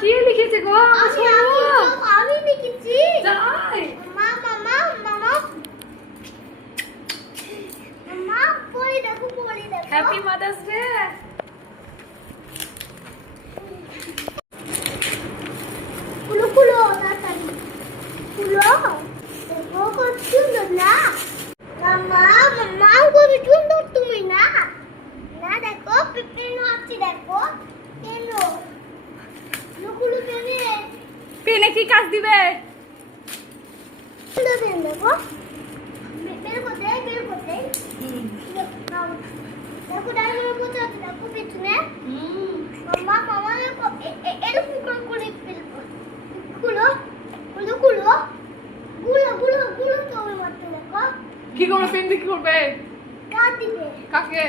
কি লিখেছে গো? আমি লিখেছি। তাই? মামা পড়ে দেখো। Happy mother's day. খুলো তাড়াতাড়ি খুলো। দেখো কত সুন্দর না মামা কত সুন্দর তুমি না দেখো পেন আছে দেখো পেন খুলো পেনে কি কাজ দিবে? পেন দেখো বের করতে দেখো ডাইনিং কোথায় আছে দেখো পেছনে মামা দেখো এরকম করে ফেলবো। খুলো তো ওই মাত্র দেখো কি করবে? পেন দিয়ে কি করবে? কাট দিবে কাকে?